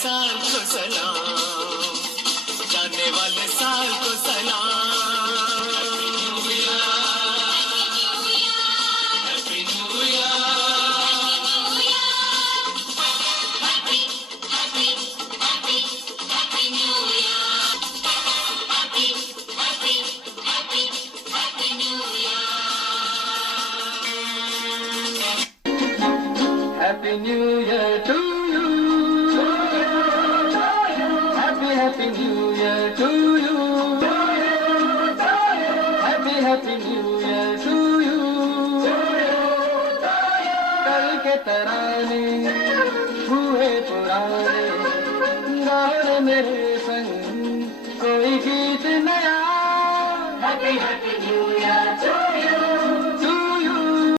साल को सलाम, जाने वाले साल को सलाम। Happy new Happy New Year to you. Happy New Year to you. Happy New Year to you. कल के तराने हुए पुराने, गाओ रे मेरे संग कोई गीत नया। Happy New Year to you.